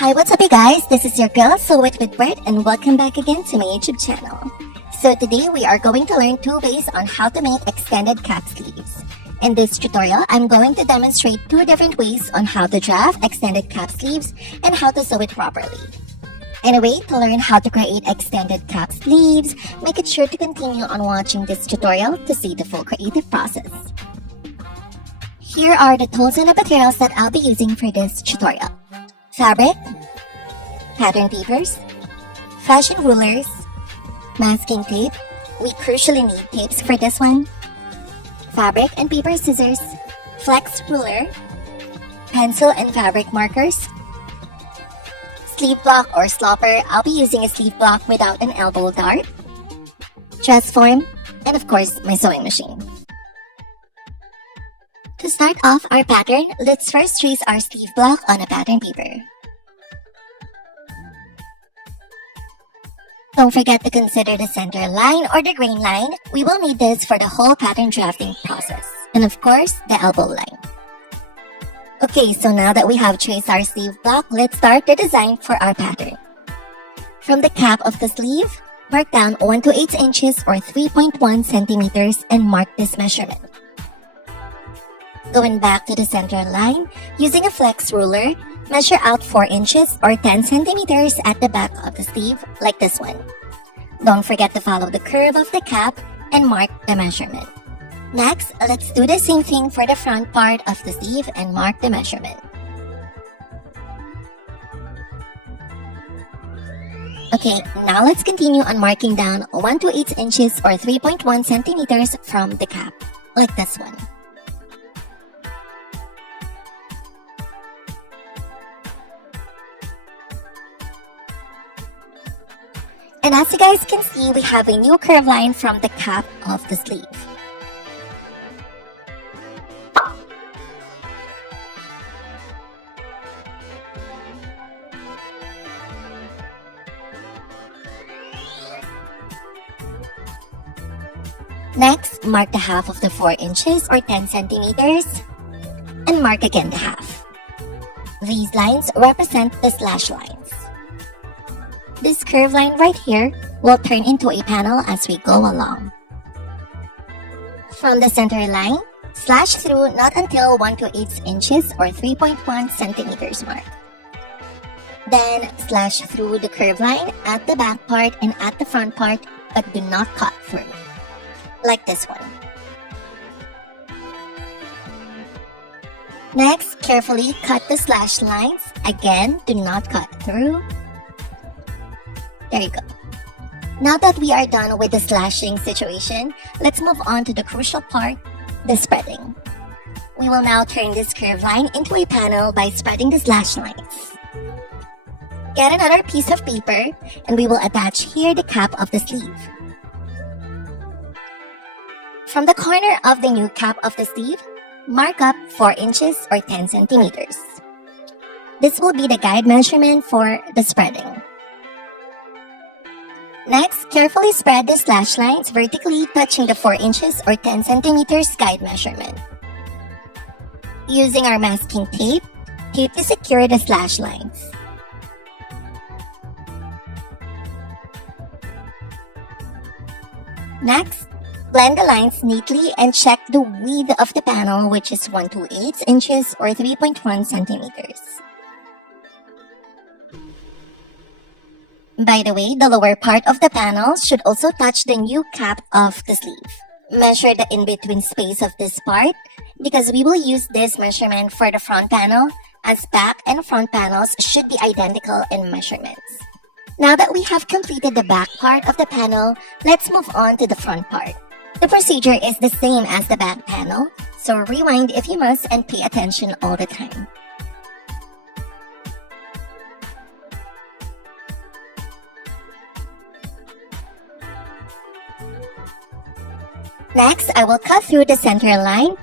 Hi, what's up you guys? This is your girl Sew It with Bert and welcome back again to my YouTube channel. So today we are going to learn two ways on how to make extended cap sleeves. In this tutorial, I'm going to demonstrate two different ways on how to draft extended cap sleeves and how to sew it properly. Anyway, to learn how to create extended cap sleeves, make it sure to continue on watching this tutorial to see the full creative process. Here are the tools and the materials that I'll be using for this tutorial. Fabric, pattern papers, fashion rulers, masking tape. We crucially need tapes for this one. Fabric and paper scissors, flex ruler, pencil and fabric markers, sleeve block or slopper. I'll be using a sleeve block without an elbow dart, dress form, and of course my sewing machine. To start off our pattern, let's first trace our sleeve block on a pattern paper. Don't forget to consider the center line or the grain line. We will need this for the whole pattern drafting process. And of course, the elbow line. Okay, so now that we have traced our sleeve block, let's start the design for our pattern. From the cap of the sleeve, mark down 1 to 8 inches or 3.1 centimeters and mark this measurement. Going back to the center line, using a flex ruler, measure out 4 inches or 10 centimeters at the back of the sleeve, like this one. Don't forget to follow the curve of the cap and mark the measurement. Next, let's do the same thing for the front part of the sleeve and mark the measurement. Okay, now let's continue on marking down 1 to 8 inches or 3.1 centimeters from the cap, like this one. And as you guys can see, we have a new curve line from the cap of the sleeve. Next, mark the half of the 4 inches or 10 centimeters and mark again the half. These lines represent the slash lines. This curve line right here will turn into a panel as we go along. From the center line, slash through not until 1 to 8 inches or 3.1 centimeters mark. Then slash through the curve line at the back part and at the front part, but do not cut through, like this one. Next, carefully cut the slash lines. Again, do not cut through. There you go. Now that we are done with the slashing situation, let's move on to the crucial part, the spreading. We will now turn this curve line into a panel by spreading the slash lines. Get another piece of paper and we will attach here the cap of the sleeve. From the corner of the new cap of the sleeve, mark up 4 inches or 10 centimeters. This will be the guide measurement for the spreading. Next, carefully spread the slash lines vertically, touching the 4 inches or 10 centimeters guide measurement. Using our masking tape, tape to secure the slash lines. Next, blend the lines neatly and check the width of the panel, which is 1 to 8 inches or 3.1 centimeters. By the way, the lower part of the panel should also touch the new cap of the sleeve. Measure the in-between space of this part because we will use this measurement for the front panel, as back and front panels should be identical in measurements. Now that we have completed the back part of the panel, let's move on to the front part. The procedure is the same as the back panel, so rewind if you must and pay attention all the time. Next, I will cut through the center line.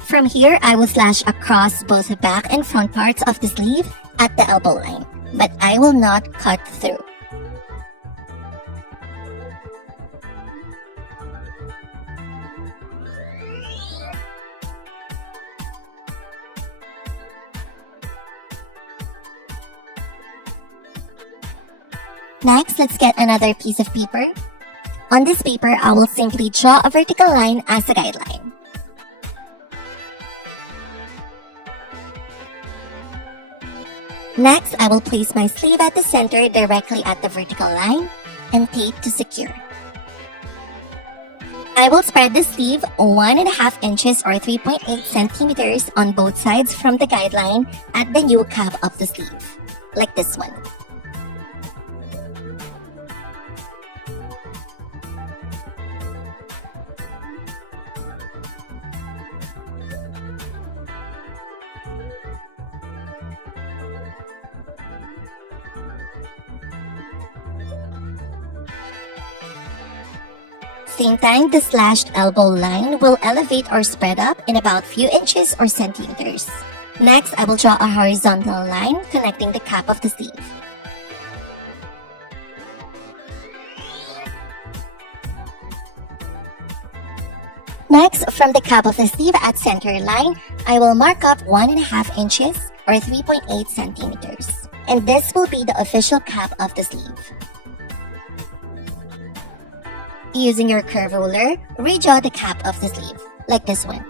From here, I will slash across both the back and front parts of the sleeve at the elbow line, but I will not cut through. Next, let's get another piece of paper. On this paper, I will simply draw a vertical line as a guideline. Next, I will place my sleeve at the center directly at the vertical line and tape to secure. I will spread the sleeve 1.5 inches or 3.8 centimeters on both sides from the guideline at the new cap of the sleeve, like this one. Same time, the slashed elbow line will elevate or spread up in about few inches or centimeters. Next, I will draw a horizontal line connecting the cap of the sleeve. Next, from the cap of the sleeve at center line, I will mark up 1.5 inches or 3.8 centimeters. And this will be the official cap of the sleeve. Using your curve ruler, redraw the cap of the sleeve, like this one.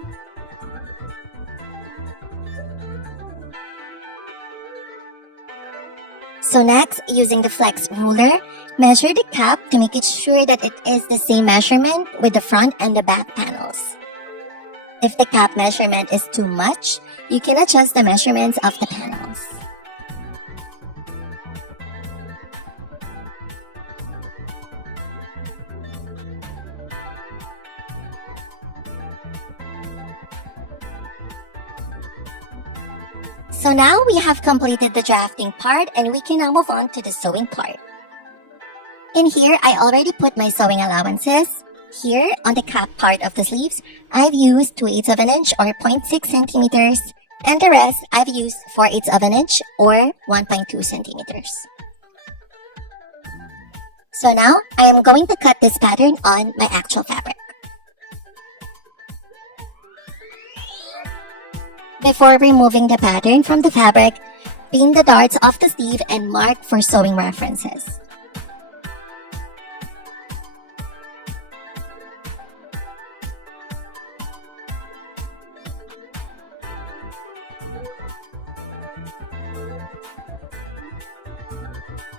So next, using the flex ruler, measure the cap to make it sure that it is the same measurement with the front and the back panels. If the cap measurement is too much, you can adjust the measurements of the panels. So now we have completed the drafting part and we can now move on to the sewing part. In here, I already put my sewing allowances. Here, on the cap part of the sleeves, I've used 2/8 of an inch or 0.6 centimeters, and the rest I've used 4/8 of an inch or 1.2 centimeters. So now, I am going to cut this pattern on my actual fabric. Before removing the pattern from the fabric, pin the darts off the sleeve and mark for sewing references.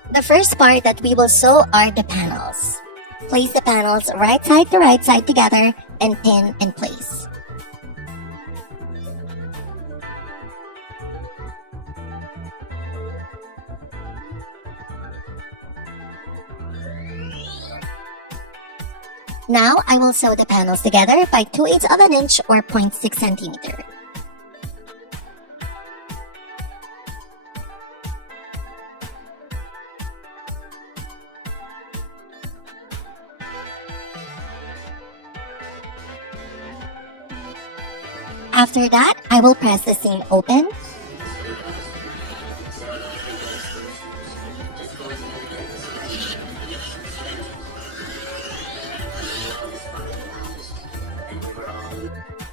The first part that we will sew are the panels. Place the panels right side to right side together and pin in place. Now, I will sew the panels together by 2/8 of an inch or 0.6 centimeter. After that, I will press the seam open.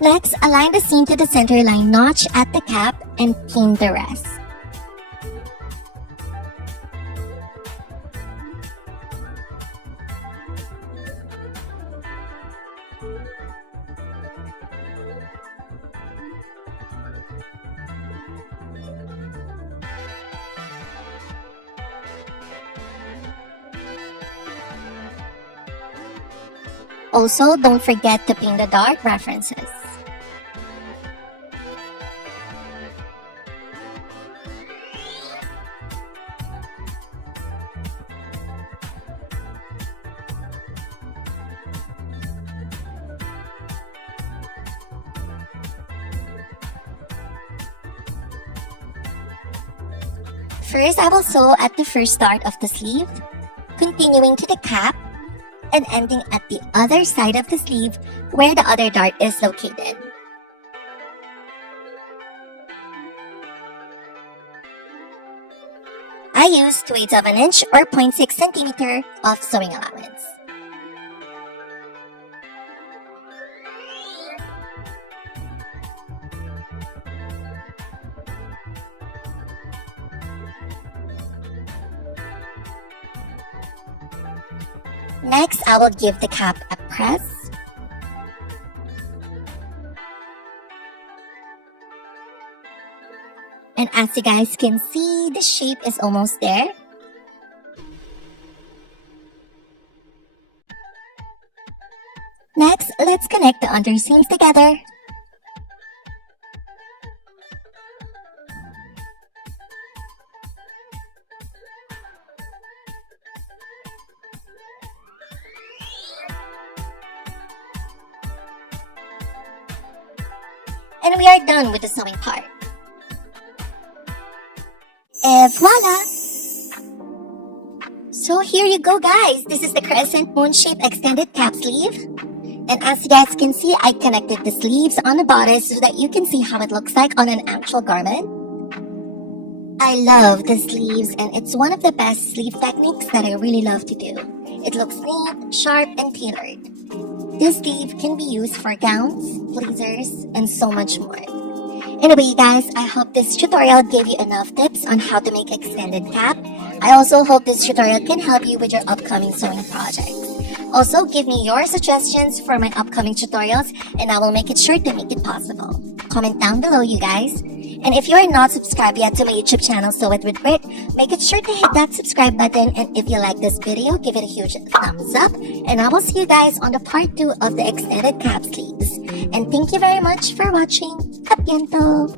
Next, align the seam to the center line notch at the cap and pin the rest. Also, don't forget to pin the dart references. First, I will sew at the first dart of the sleeve, continuing to the cap, and ending at the other side of the sleeve where the other dart is located. I used 2/8 of an inch or 0.6 centimeter of sewing allowance. Next, I will give the cap a press. And as you guys can see, the shape is almost there. Next, let's connect the underseams together. And we are done with the sewing part. And voila! So here you go guys, this is the crescent moon shape extended cap sleeve. And as you guys can see, I connected the sleeves on the bodice so that you can see how it looks like on an actual garment. I love the sleeves and it's one of the best sleeve techniques that I really love to do. It looks neat, sharp, and tailored. This sleeve can be used for gowns, blazers, and so much more. Anyway guys, I hope this tutorial gave you enough tips on how to make extended cap. I also hope this tutorial can help you with your upcoming sewing projects. Also, give me your suggestions for my upcoming tutorials and I will make it sure to make it possible. Comment down below you guys. And if you are not subscribed yet to my YouTube channel, Sew It with Brit, make it sure to hit that subscribe button. And if you like this video, give it a huge thumbs up. And I will see you guys on the part 2 of the extended cap sleeves. And thank you very much for watching. A bientôt!